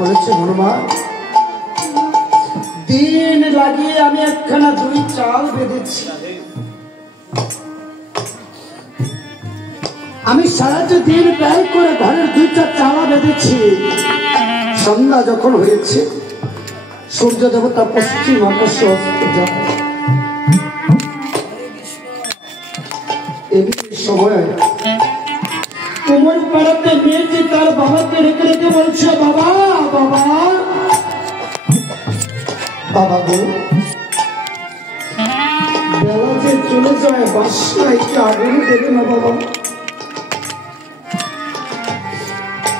বলেছে হনুমান, দিন লাগিয়ে আমি একখানা দুই চাল বেঁধেছি। আমি সারাটা দিন ব্যয় করে ঘরের দুইটা চালা বেঁধেছি। সন্ধ্যা যখন হয়েছে, সূর্য দেবতা পশ্চিম আকাশে অস্ত যায়। এই সময় কোমর পাড়াতে মেয়েটি তার বাবাকে রেখে রেখে বলছে, বাবা বাবা বাবা গো, বেলা যে চলে যায়, বাসায় একটু আগুন দেবে না বাবা?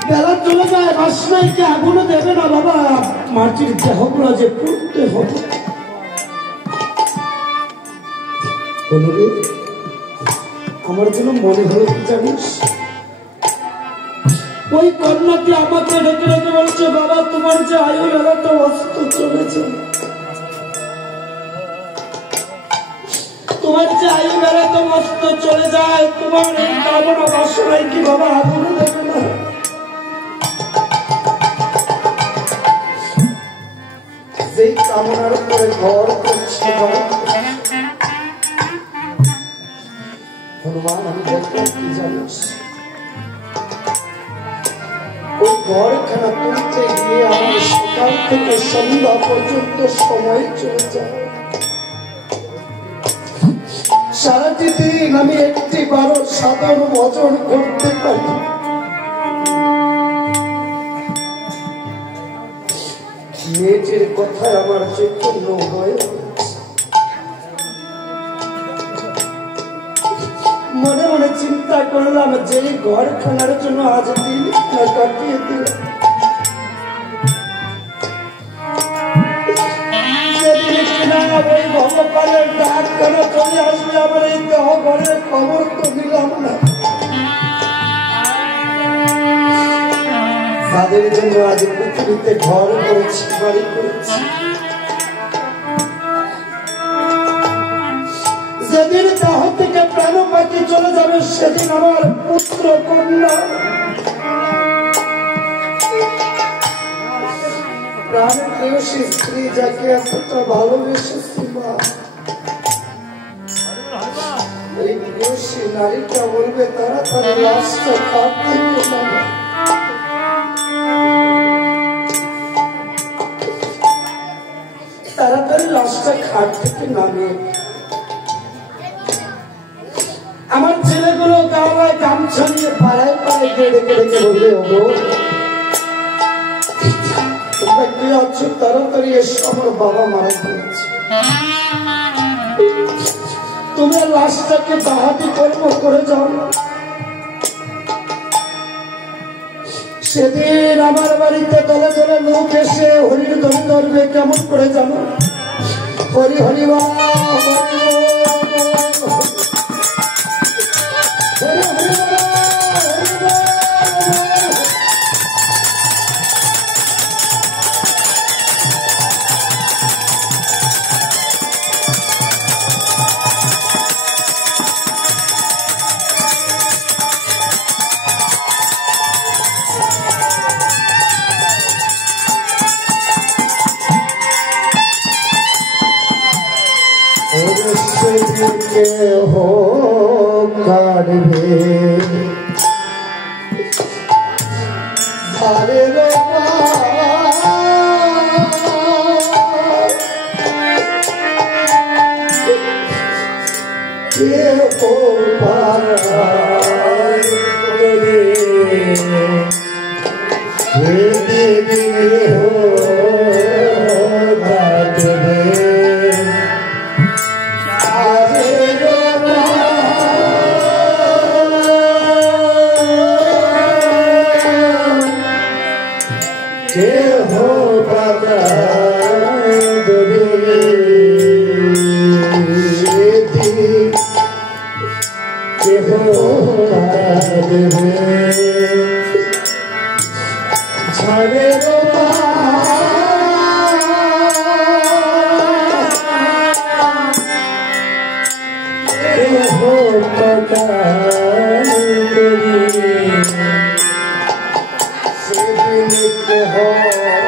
বেলা চলে যায়, বাসায় একটু আগুন দেবে না বাবা? মাটির দেহগুলো যে পুড়তে হবে। আমার জন্য মনে হলো কি জানিস, ওই কন্যাটি আমাকে রেখে রেখে বলছে, বাবা তোমার যে আয়ু বেলাটা অস্ত চলেছে, তোমার যে আয়ু বেলাটা অস্ত চলে যায়, তোমার এই কামনা বাসনায় কি বাবা আগুন দেবে না? যেই কামনার উপরে ঘর করছে হনুমান, আমি দেখলাম কি জানিস, ওই ঘরখানা তুলতে গিয়ে আমার সকাল থেকে সন্ধ্যা পর্যন্ত সময় চলে যায়। সারাটি দিন আমি একটি বারো সাধারণ ভজন করতে পারি। মেয়েটির কথায় আমার চৈতন্য হয়ে মনে মনে চিন্তা করলাম, যে ঘরখানার জন্য আজ দিন কাটিয়ে দিল, ওই ভগবানের ডাক কেন চলে আসবে আমার এই দেহ ঘরের খবর তো নিলাম না। তাদের জন্য আজ পৃথিবীতে ঘর করেছি, বাড়ি করেছি, যেদিন দেহ থেকে প্রাণ পাখি চলে যাবে, সেদিন আমার পুত্র কন্যা প্রাণ প্রেয়সী স্ত্রী যাকে এতটা ভালোবেসেছি মা, এই প্রেয়সী নারীটা বলবে তাড়াতাড়ি লাশটা খাট থেকে নামা। তাড়াতাড়ি লাশটা খাট থেকে নামিয়ে আমার ছেলেগুলো গাওয়ায় গামছা নিয়ে পাড়ায় পাড়ায় গেড়ে গেড়ে বলবে, ওগো তোমরা কি আছো, তাড়াতাড়ি এসো, আমার বাবা মারা গিয়েছে। তোমরা লাশটাকে বাহাতি কর্ম করে যাও না। সেদিন আমার বাড়িতে দলে দলে লোক এসে হরির দলে ধরবে, কেমন করে জানো? হরি হরি বাবা, हो काढ़े सारे के हो पारा हो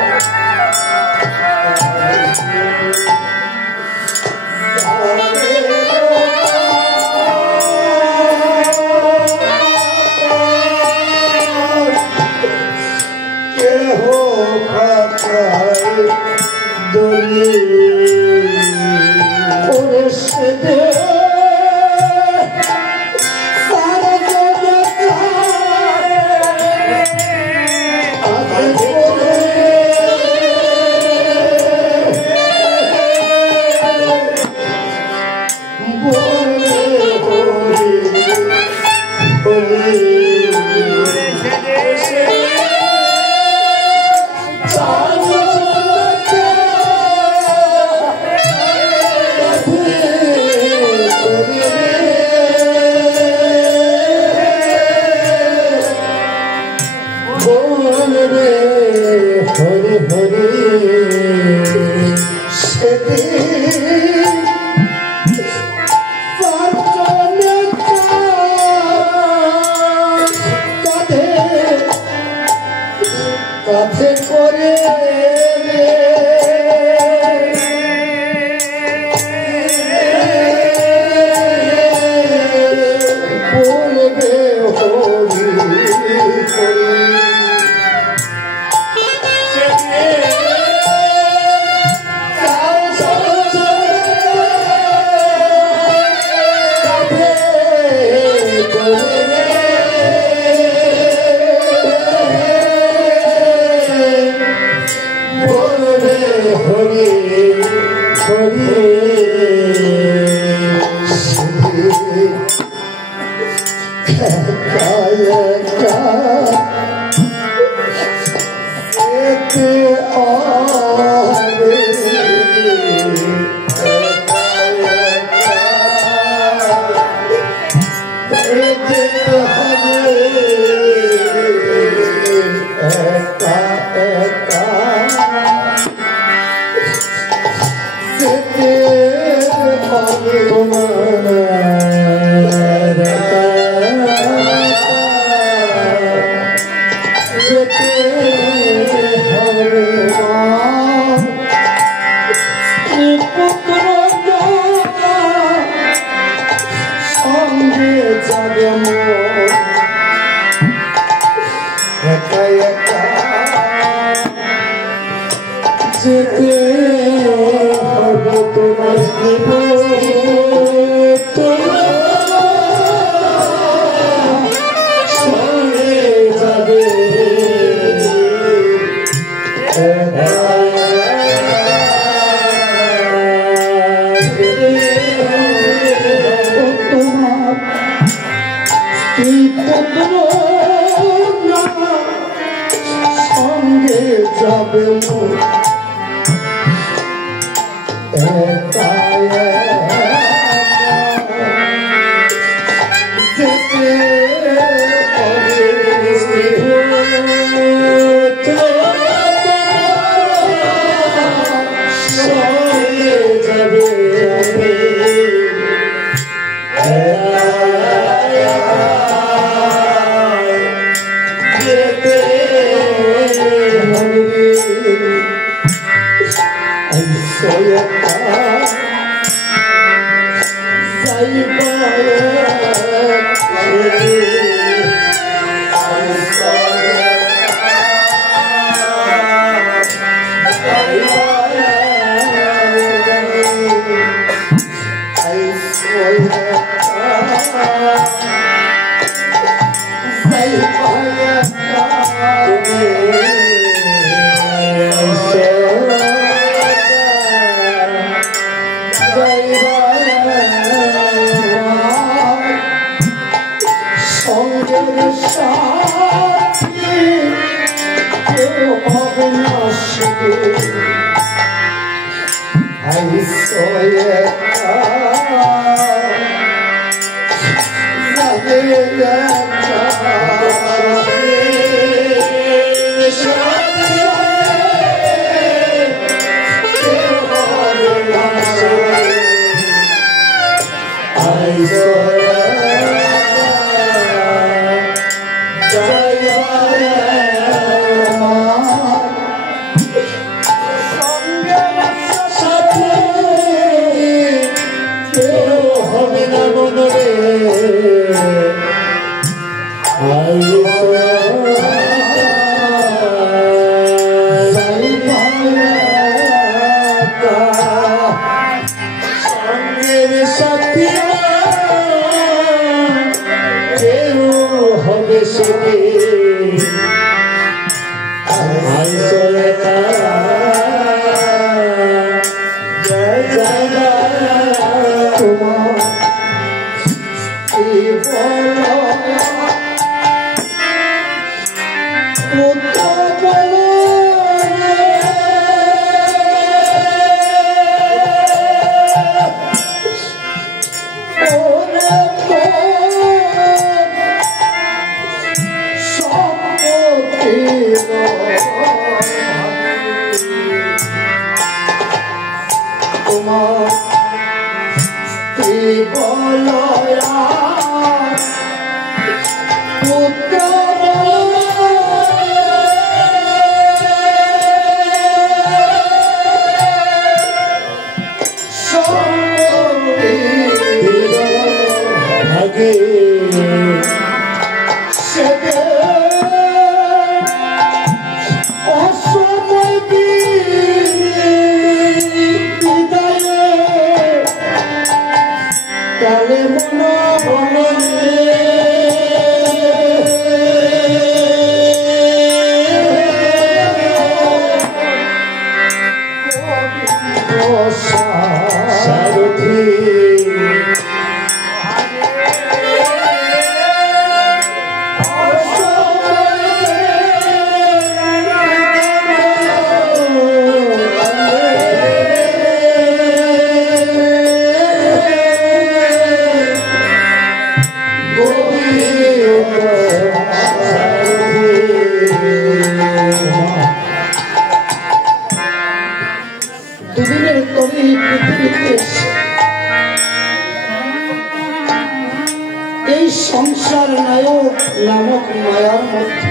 সংসার নায়ক নামক মায়ার মধ্যে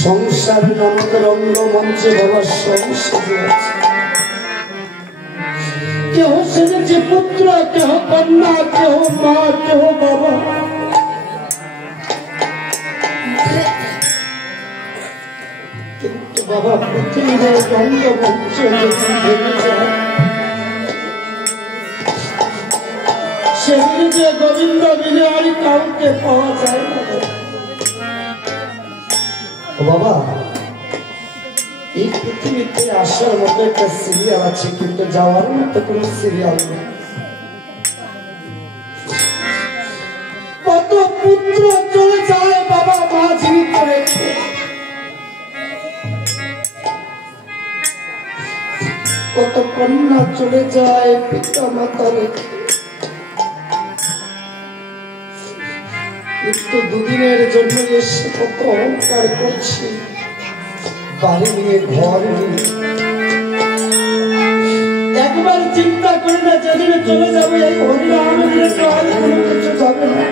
সংসার নামক রঙ্গমঞ্চে বাবা সংসারে আছে। কেহ সেজেছে পুত্র, কেহ কন্যা, কেহ মা, কেহ বাবা। কিন্তু বাবা পৃথিবীর রঙ্গমঞ্চে সেদিন যে গোবিন্দ বিনে আর কাউকে পাওয়া যায় না। বাবা এই পৃথিবীতে আসার মতো একটা সিরিয়াল আছে, কিন্তু যাওয়ার মতো কোন সিরিয়াল নেই। কত পুত্র চলে যায় বাবা মা জীবিত রেখে, কত কন্যা চলে যায় পিতা মাতা রেখে। কিন্তু দুদিনের জন্য এসে কত অহংকার করছি, বাড়ি নিয়ে ঘর নিয়ে। একবার চিন্তা করি না যেদিন চলে যাবে এই হরিনামের কোনো কিছু যাবে না।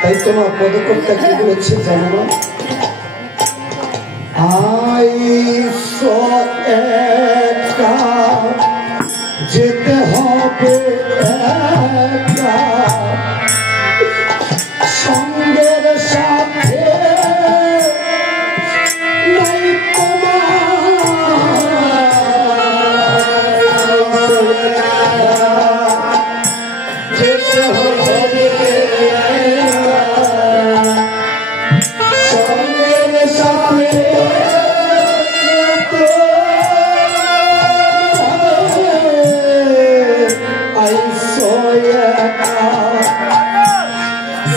তাই তোমার পদকর্তা কি বলেছে জানো না? একা যেতে হবে একা, সঙ্গের সাথে নাই যেতে হবে সঙ্গের সাথে।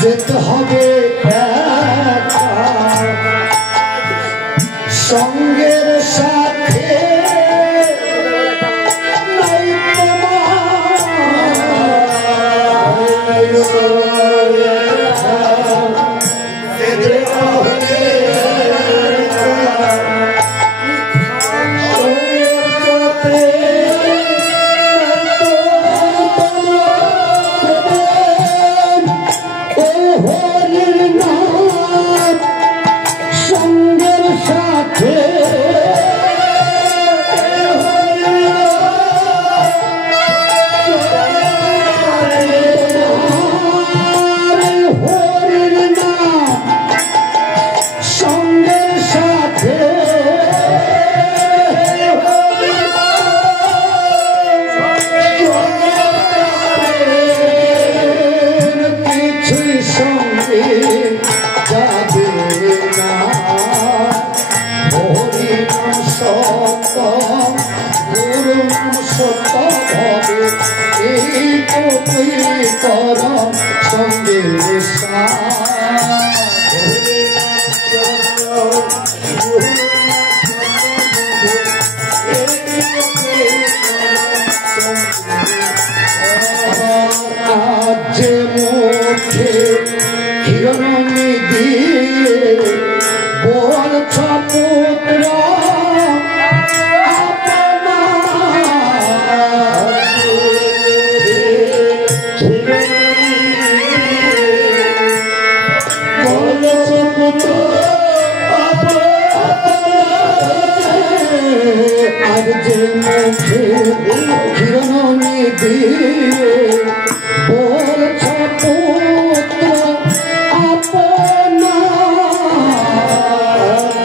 যেতে হবে সঙ্গের সাথে নাই সঙ্গে যে মুখে হিরণী দিয়ে বলছ পুত্র আর যে মুখে হিরণী দিয়ে বলছ পুত্র আপনা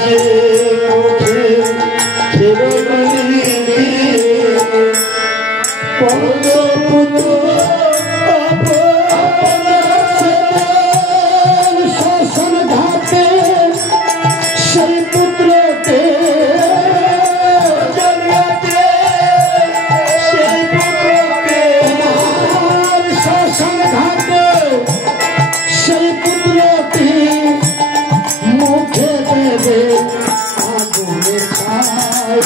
যে মুখে হিরণী দিয়ে বলছ পুত্র শাসন ঘাটে সেই পুত্রকে শাসন ঘাটে সেই পুত্রটি মুখে দেবে আগুনে খায়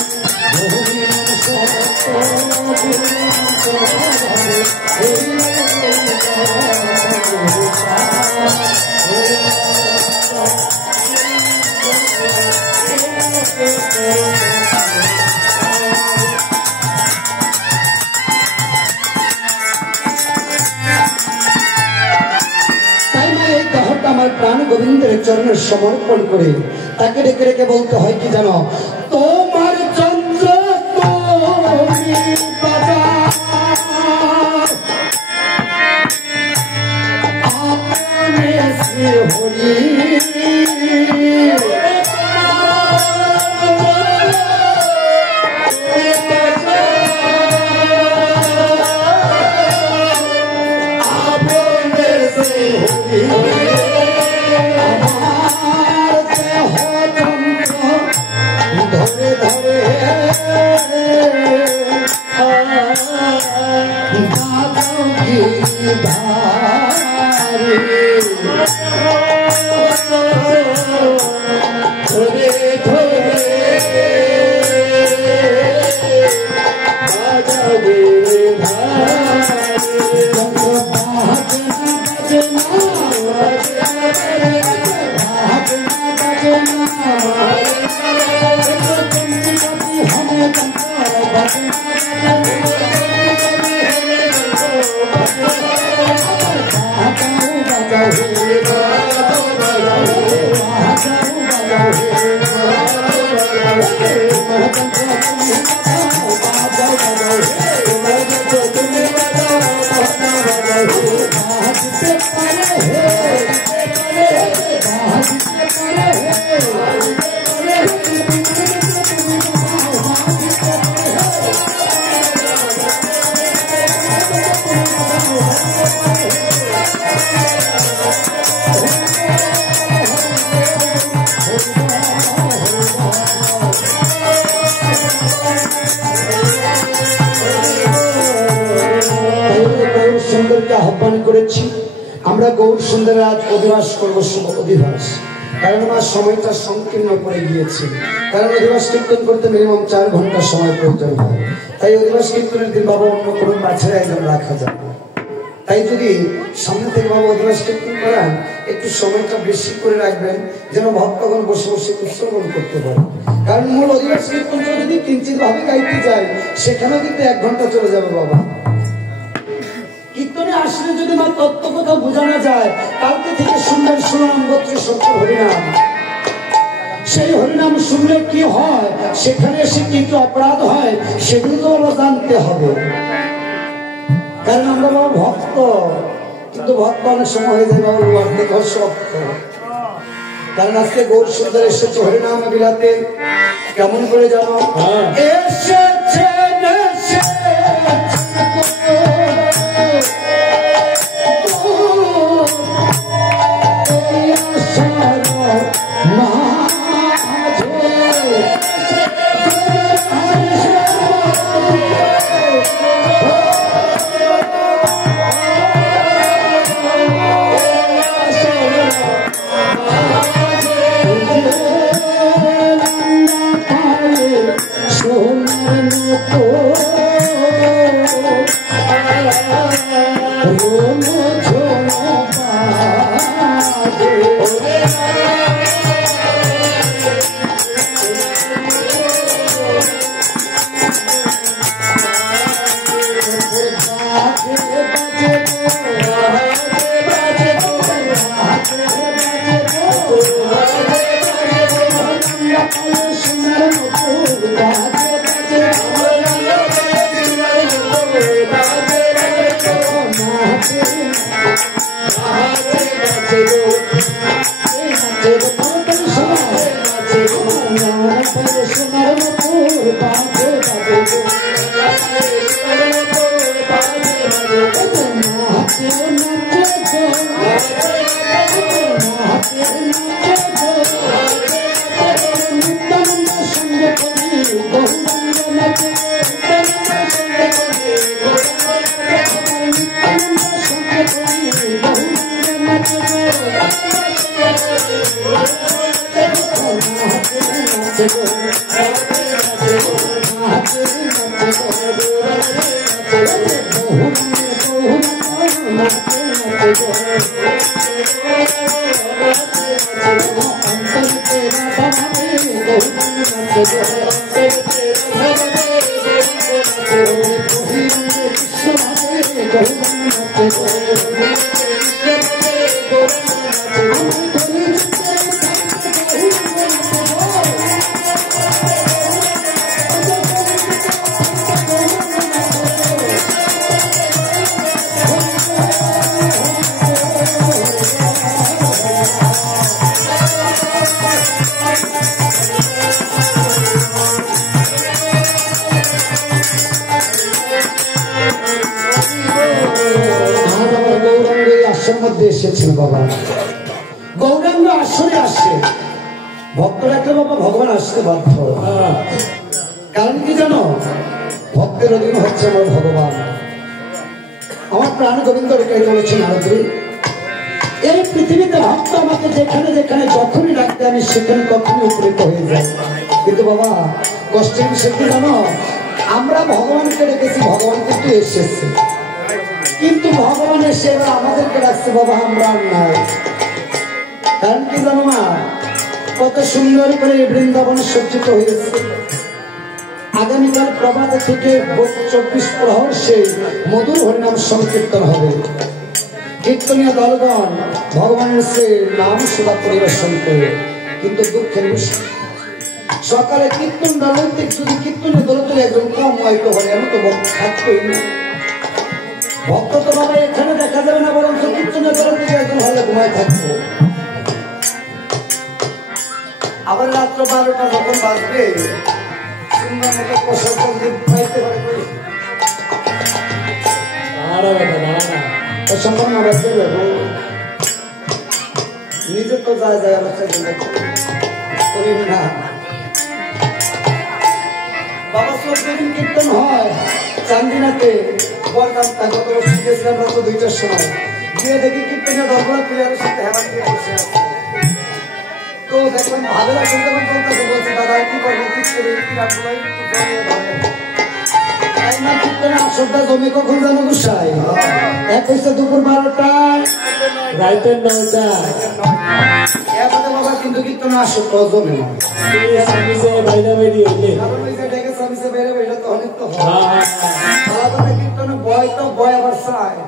আমার প্রাণ গোবিন্দের চরণে সমর্পণ করে তাকে ডেকে ডেকে বলতে হয় কি জানো, তোমার চন্দ্র হরি আহ্বান করেছি আমরা গৌর সুন্দরে আজ অধিবাস করবো, শুভ অধিবাস। কারণ আমার সময়টা সংকীর্ণ পড়ে গিয়েছে, কারণ অধিবাস কীর্তন করতে মিনিমাম 4 ঘন্টা সময় প্রয়োজন হয়। তাই অধিবাস কীর্তনের দিন বাবা অন্য কোনো পাছের একজন রাখা যাবে। তাই যদি সামনে থেকে বাবা অধিবাস কীর্তন করান একটু সময়টা বেশি করে রাখবেন, যেন ভক্তগণ বসে বসে উৎসর্গণ করতে পারে। কারণ মূল অধিবাস কীর্তনটা যদি কিঞ্চিত ভাবে গাইতে যায় সেখানেও কিন্তু 1 ঘন্টা চলে যাবে বাবা। কীর্তনে আসলে যদি আমার তত্ত্ব কথা বোঝানো যায়, কালকে থেকে সুন্দর শুনলাম 32 হরিনাম। সেই হরিনাম শুনলে কি হয়, সেখানে এসে কি কি অপরাধ হয় সেগুলো তো জানতে হবে। কারণ আমরা বাবা ভক্ত, কিন্তু ভক্ত অনেক সময় হয়ে যায় বাবা অর্ধেক শক্ত। কারণ আজকে গৌর সুন্দর এসেছে হরিনাম বিলাতে, কেমন করে জানো, এসেছে এসেছেন বাবা গৌরাঙ্গ আসরে আসে ভক্ত রাখলে বাবা ভগবান আসতে বাধ্য কারণ কি জানো ভক্তের অধীন হচ্ছে আমার ভগবান আমার প্রাণ গোবিন্দ রেখাই বলেছেন আরতি এই পৃথিবীতে ভক্ত আমাকে যেখানে যেখানে যখনই ডাকতে আমি সেখানে তখনই উপনীত হয়ে যাই কিন্তু বাবা কষ্টের বিষয় কি জানো আমরা ভগবানকে রেখেছি ভগবান কিন্তু এসেছে কিন্তু ভগবান এসে এবার আমাদেরকে রাখছে বাবা আমরা আর নাই কারণ কি জানো না কত সুন্দর করে বৃন্দাবনে সজ্জিত হয়েছে আগামীকাল প্রভাত থেকে 24 প্রহর সেই মধুর হরিনাম সংকীর্তন হবে কীর্তনীয় দলগণ ভগবানের সে নাম সুধা পরিবেশন করে কিন্তু দুঃখের বিষয় সকালে কীর্তন দলতে যদি কীর্তনীয় দলতে একজন কম হয়তো হলে আমি তো থাকতোই না ভক্ত তো বাবা এখানে দেখা যাবে না বরং কীর্তনের দল থেকে একজন হলে ঘুমায় থাকবো আবার রাত্র 12টা যখন বাজবে সুন্দর মতো পোশাক পাইতে পারবে সম্পূর্ণ নিজে তো যায় যায় আমার করি না বাবা 14 দিন কীর্তন হয় চান্দিনাতে বরকান্তা গত বছর গেছিলাম রাত 2টার সময় গিয়ে দেখি কীর্তনের দরবার প্লেয়ারের সাথে হেলান দিয়ে বসে আছে তো দেখলাম ভাবেরা শুনতে বলতেছে বলছে দাদা কি করবেন ঠিক করে কি রাখবো আসরটা জমে কখন জানো গুসাই এক হচ্ছে দুপুর 12টায় রাইতের 9টায় এবারে বাবা কিন্তু কীর্তন আসরটা জমে না কীর্তনে বয় তো বয় আবার চায়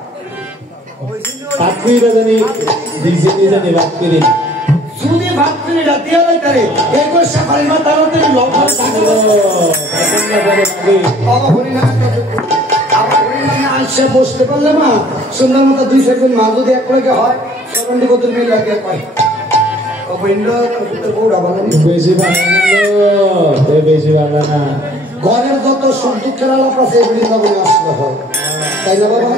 যদি ভাতৃরা দিয়ে করে এই করছে ফারিমা তাড়াতাড়ি লবণ আসে বসতে পারলে মা সুন্দর মতো 2-4 মা যদি এক করে হয় সরন্ডি কত মিল লাগে পাই ঘরের যত সুখ দুঃখের আলাপ আছে বৃন্দাবনে আসতে হয় তাই না বাবা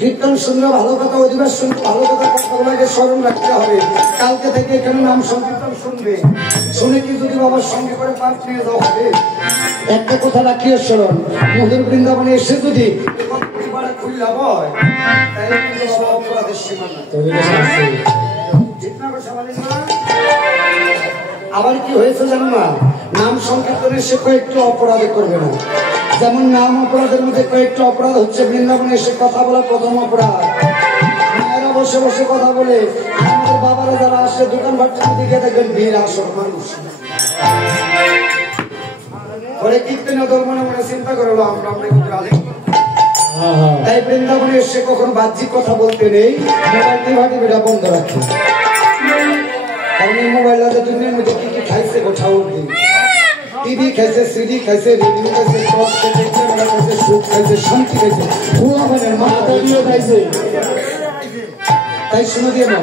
কীর্তন শুনলে ভালো কথা অধিবাস শুনলে ভালো কথা কথাগুলোকে স্মরণ রাখতে হবে কালকে থেকে এখানে নাম সংকীর্তন শুনবে শুনে কি যদি বাবার সঙ্গে করে পাঠ নিয়ে যাওয়া হবে একটা কথা রাখিয়ে স্মরণ মধুর বৃন্দাবনে এসে যদি খুললা হয় তাহলে কিন্তু বাবা অপরাধের সীমানা আবার কি হয়েছে জানো না নাম সংকীর্তনে সে কয়েকটি অপরাধ করবে না যেমন নাম অপরাধের মধ্যে কয়েকটি অপরাধ হচ্ছে বৃন্দাবনে এসে কথা বলা প্রথম অপরাধ মায়েরা বসে বসে কথা বলে আমাদের বাবারা যারা আসে দোকান ভাট্টার দিকে দেখবেন ভিড় আসর মানুষ পরে কীর্তনীয় দল মনে মনে চিন্তা করলো আমরা কিন্তু তাই বৃন্দাবনে এসে কখনো বাহ্যিক কথা বলতে নেই মোবাইল টিভা বন্ধ রাখি কারণ এই মোবাইল দুনিয়ার মধ্যে কি কি খাইছে গোঠাও দিন টিভি খাইছে সিডি খাইছে রেডিও খাইছে টপ খাইছে ক্যামেরা খাইছে সুখ খাইছে শান্তি খাইছে ভুয়া মানে মাথা দিয়ে খাইছে তাই শুনে দিয়ে নাও,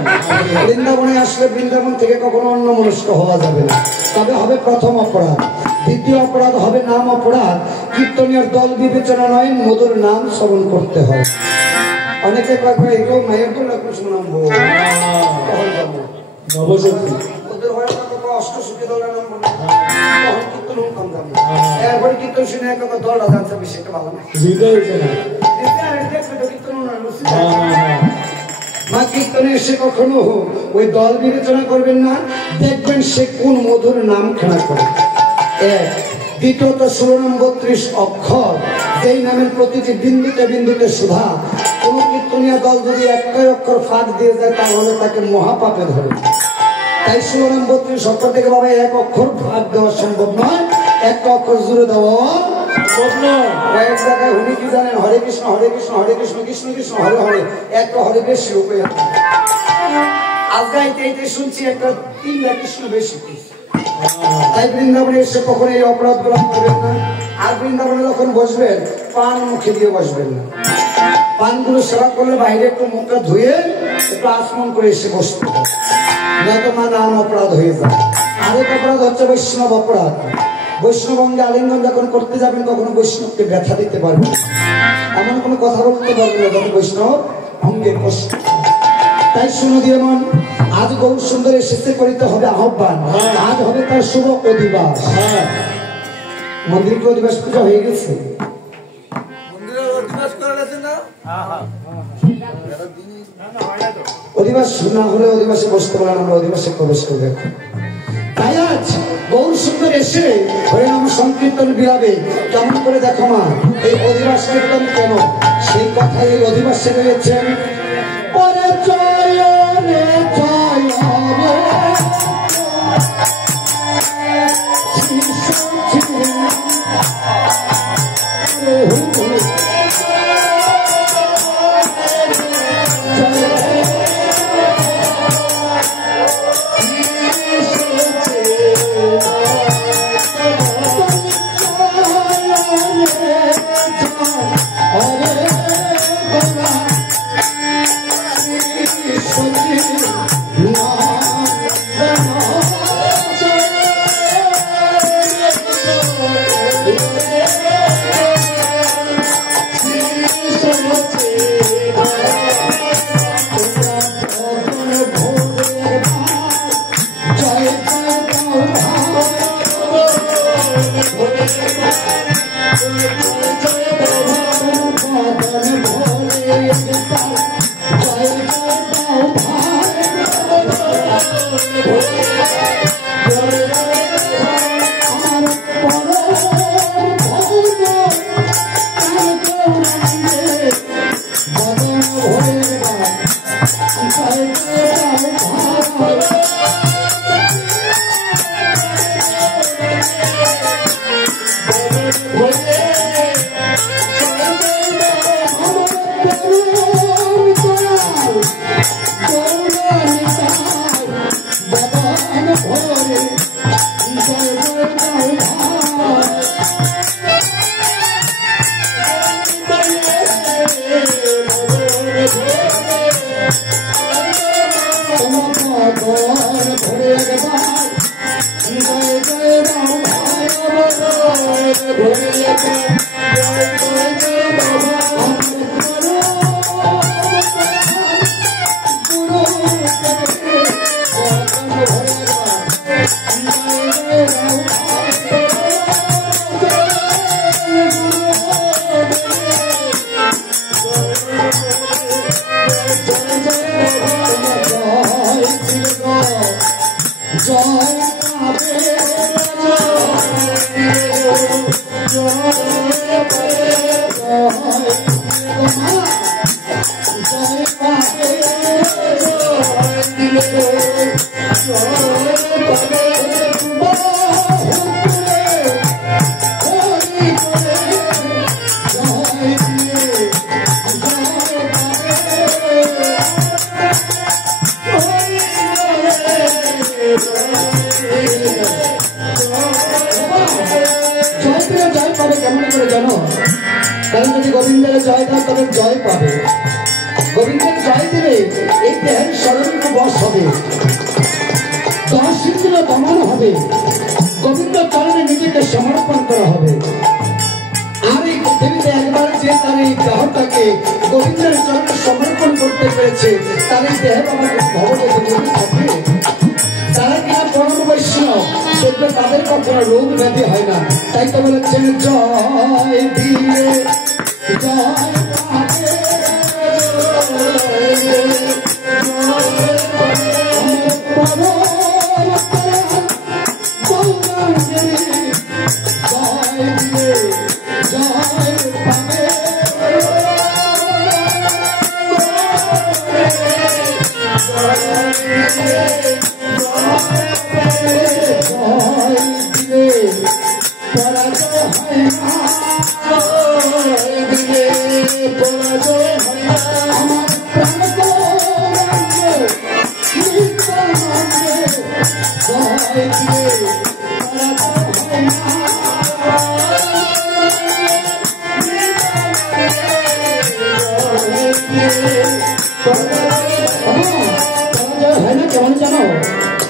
বৃন্দাবনে আসলে বৃন্দাবন থেকে কখনো অন্য মনস্ক হওয়া যাবে না। তবে হবে প্রথম অপরাধ। দ্বিতীয় অপরাধ হবে নাম অপরাধ। কীর্তনীয় দল বিবেচনা নয়, মধুর নাম শ্রবণ করতে হয়। অনেকে এগুলো মায়ের তো লাগবে শুনাবো নবশক্তি ওদের হয় অষ্টশক্তি দলের নাম বলবো কীর্তন কম দাম একবার কীর্তন শুনে এক দলটা জানতে বেশি একটা ভালো না মা কীর্তনে এসে কখনো ওই দল বিবেচনা করবেন না, দেখবেন সে কোন মধুর নাম খেলা করে। এক দ্বিতীয়ত 16 নম্বর 32 অক্ষর, যেই নামের প্রতিটি বিন্দুতে বিন্দুতে সুধা। কোন কীর্তনীয় দল যদি একটাই অক্ষর ফাঁক দিয়ে যায় তাহলে তাকে মহাপাপে ধরে। তাই 16 নম্বর 32 অক্ষর থেকে বাবা এক অক্ষর ফাঁক দেওয়া সম্ভব নয়, একটা অক্ষর জুড়ে দেওয়া কয়েক জায়গায় উনি কি জানেন, হরে কৃষ্ণ হরে কৃষ্ণ হরে কৃষ্ণ কৃষ্ণ কৃষ্ণ হরে হরে, একটা হরে বেশি উপায়। আজকে শুনছি একটা 3টা কৃষ্ণ বেশি। তাই বৃন্দাবনে এসে কখনো এই অপরাধ গুলো করবেন না। আর বৃন্দাবনে যখন বসবেন পান মুখে দিয়ে বসবেন না। পানগুলো সেবা করলে বাইরে একটু মুখটা ধুয়ে একটু আচমন করে এসে বসতে হবে, নয়তো মা নাম অপরাধ হয়ে যায়। আরেক অপরাধ হচ্ছে বৈষ্ণব অপরাধ। বৈষ্ণব অঙ্গে আলিঙ্গন যখন করতে যাবেন তখন বৈষ্ণবকে ব্যথা দিতে পারবেন, এমন কোনো কথা বলতে পারবেন না যখন বৈষ্ণব অঙ্গে কষ্ট। তাই শুনো দিয়ে মন, আজ গৌর সুন্দর এসেছে করিতে হবে আহ্বান। আজ হবে তার শুভ অধিবাস। মন্দির কি অধিবাস পূজা হয়ে গেছে? অধিবাস না হলে অধিবাসে বসতে পারেন, আমরা অধিবাসে প্রবেশ করবে। তাই আজ গৌর সুন্দর এসে হরিনাম সংকীর্তন বিলাবে। কেমন করে দেখো মা এই অধিবাস কীর্তন কেন, সেই কথাই এই অধিবাসে রয়েছেন। গোবিন্দের জয় দিলে এই দেহের ষড়যন্ত্র বশ হবে, দশ ইন্দ্রিয় দমন হবে, গোবিন্দ চরণে নিজেকে সমর্পণ করা হবে। আর এই পৃথিবীতে একবার যে তার এই দেহটাকে গোবিন্দের চরণে সমর্পণ করতে পেরেছে, তার এই দেহের আমাকে ভগবতী থাকে। যারা কিনা পরম বৈষ্ণব দেখবে তাদের কখনো রোগ ব্যাধি হয় না। তাই তো বলেছেন জয় দিলে জয়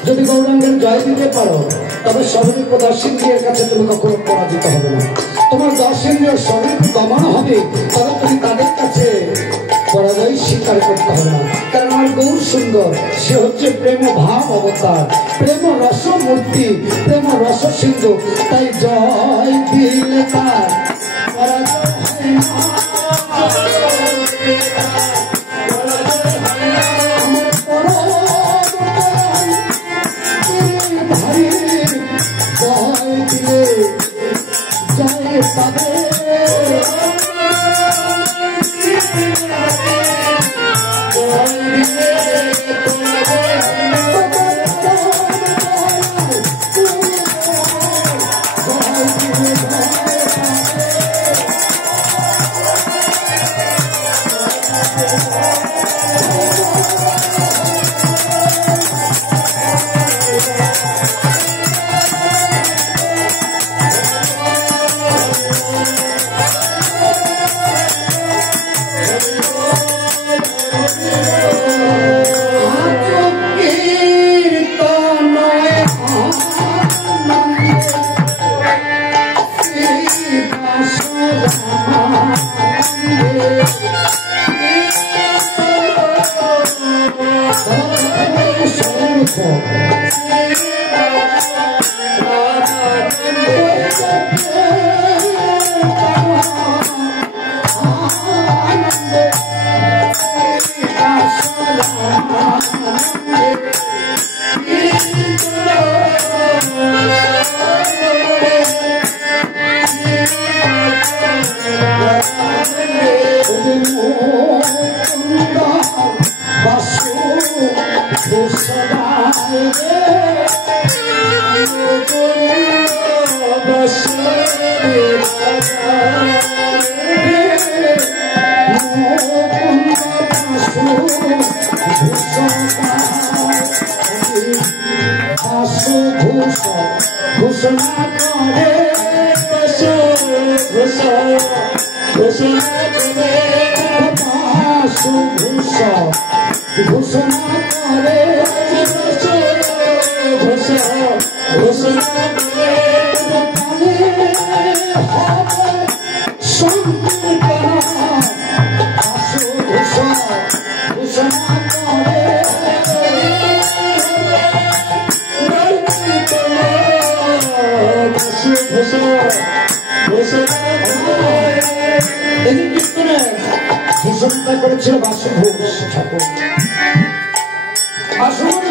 যদি গৌরাঙ্গের জয় দিতে পারো তবে সর্বিক দর্শিন্দ্রিয়ের কাছে তুমি কখনো পরাজিত হবে না। তোমার দর্শিন্দ্রিয় সর্বিক দমন হবে, তবে তুমি তাদের কাছে পরাজয় স্বীকার করতে হবে না। কারণ আমার গৌর সুন্দর, সে হচ্ছে প্রেম ভাব অবতার, প্রেম রস মূর্তি, প্রেম রস সিন্ধু। তাই জয় দিলে তার পরাজয় হয় না।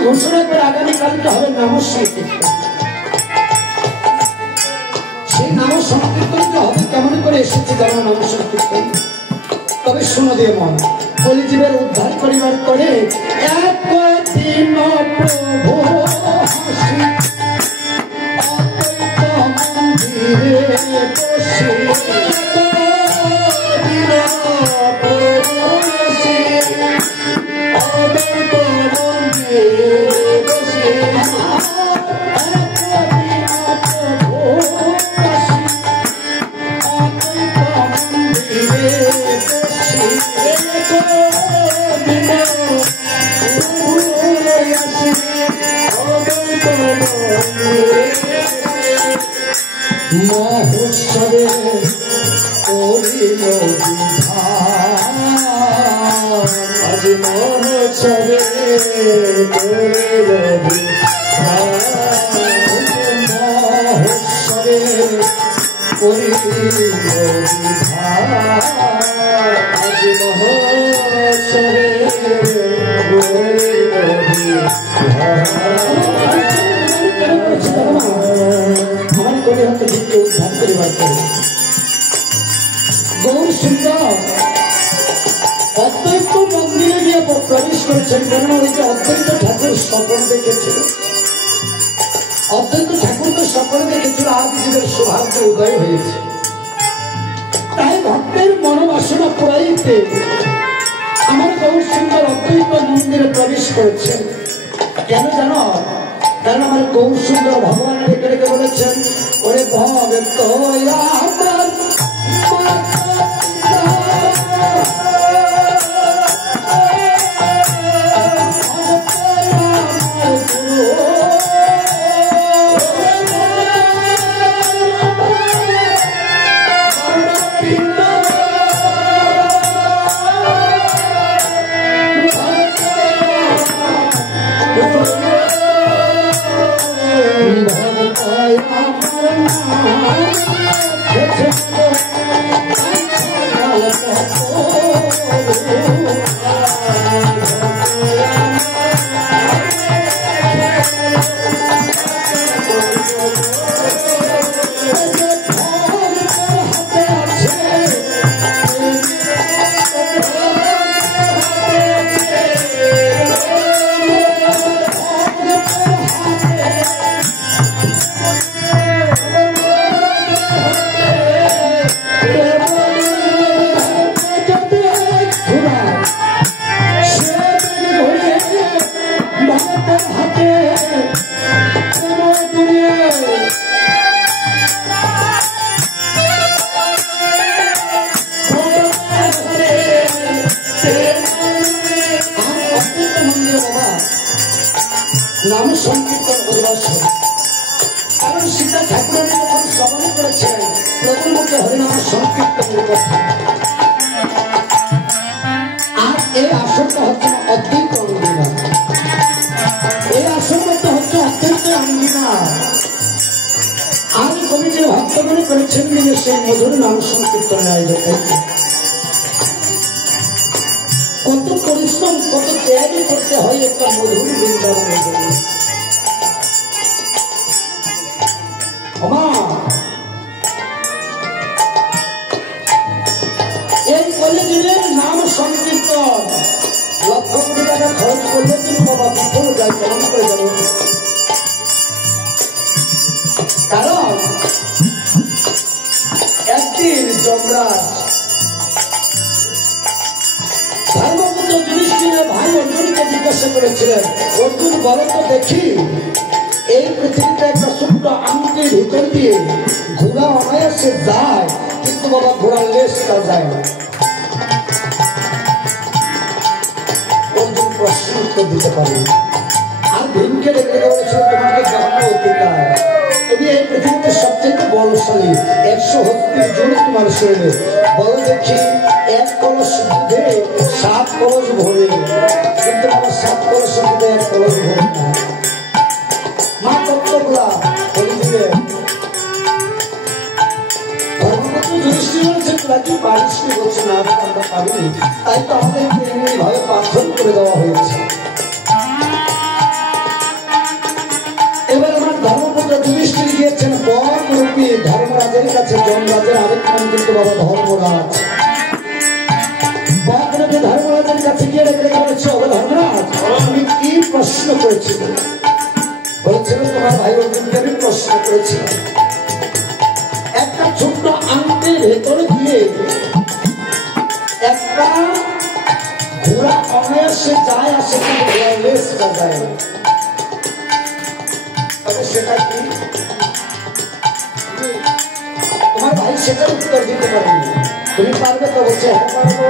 ঘোষণা করে আগামীকালকে হবে নাম সংকীর্তন। সেই নাম সংকীর্তনটা হবে কেমন করে এসেছে জানো নাম সংকীর্তন? তবে শোনো দিয়ে মন, কলিজীবের উদ্ধার করিবার করে একদিন প্রভু হাসি অদ্বৈত মন্দিরে বসে মহোৎসবে করিল বিধান আজ মহোৎসবে করিল বিধান মহোৎসবে করিল বিধান আজ মহোৎসবে করিল বিধান আমার করে হয়তো দিকে উদ্ধার করিবার করে গৌর সুন্দর অদ্বৈত মন্দিরে গিয়ে প্রবেশ করেছেন, কারণ ওইটা অদ্বৈত ঠাকুর স্বপ্ন দেখেছিল। অদ্বৈত ঠাকুর তো স্বপ্ন দেখেছিল আজ যুগের সৌভাগ্য উদয় হয়েছে, তাই ভক্তের মনোবাসনা পুরাইতে আমার গৌর সুন্দর অদ্বৈত মন্দিরে প্রবেশ করেছেন। কেন জানো? কারণ আমার গৌর সুন্দর ভগবান ডেকে ডেকে বলেছেন, ওরে ভক্ত আমার নাম সংকীর্তন অধিবাসন। কারণ সীতা ঠাকুরের যখন শ্রবণ করেছেন প্রথম মুখে হরিনাম সংকীর্তনের কথা। আর এই আসনটা হচ্ছে অদ্বৈত অঙ্গিনা, এই আসনটা হচ্ছে অদ্বৈত অঙ্গিনা। আর কবি যে ভক্তগণ করেছেন নিজে সেই মধুর নাম সংকীর্তনের আয়োজন। কত পরিশ্রম, কত ত্যাগই করতে হয় একটা মধুর বৃন্দাবনের জন্য। এই কলেজের নাম সংকীর্তন লক্ষ কোটি টাকা খরচ করলে তুমি বাবা বিফল যায়, কেমন করে যাবো? কারণ একদিন যমরাজ ধর্মপুত্র যুধিষ্ঠিরের ভাই অর্জুনকে জিজ্ঞাসা করেছিলেন, অর্জুন বলো তো দেখি এই পৃথিবীতে একটা ছোট্ট আংটির ভিতর দিয়ে ঘোড়া অনায়াসে যায়, কিন্তু বাবা ঘোড়ার লেজটা যায় না। অর্জুন প্রশ্ন উত্তর দিতে পারে। আর ভীমকে ডেকে বলেছিল, তোমাকে জানো অধিকার, তুমি এই পৃথিবীতে সবচেয়ে বলশালী, 100 হস্তির জন্য তোমার শরীরে। বলো দেখি এক কলস দুধে 7 কলস ভরে, কিন্তু আমার 7 কলস দুধে 1 কলস ভরে না। মা কতগুলা বলে দিবে ধর্মপুত্র যুধিষ্ঠির বলছেন, তোরা কি পারিস কি? বলছে না, আমরা পারিনি, তাই তো আমাদেরকে এমনিভাবে পাথর করে দেওয়া হয়েছে। এবার আমার ধর্মপুত্র যুধিষ্ঠির গিয়েছেন বররূপী ধর্মরাজের কাছে। যমরাজের আরেক নাম কিন্তু বাবা ধর্মরাজ। বররূপী ধর্মরাজের কাছে গিয়ে রেখে বলেছে, ও ধর্মরাজ, আমি কি প্রশ্ন করেছিল? বলছিল তোমার ভাই অর্জুনকে আমি প্রশ্ন করেছিলাম, একটা ছোট্ট আংটির ভেতরে দিয়ে একটা ঘোড়া অনায়াসে যায়, আসে কিন্তু ঘোড়ার লেজটা যায় না। তবে সেটা কি? তোমার ভাই সেটার উত্তর দিতে পারেনি। তুমি পারবে তো? বলছে হ্যাঁ পারবো।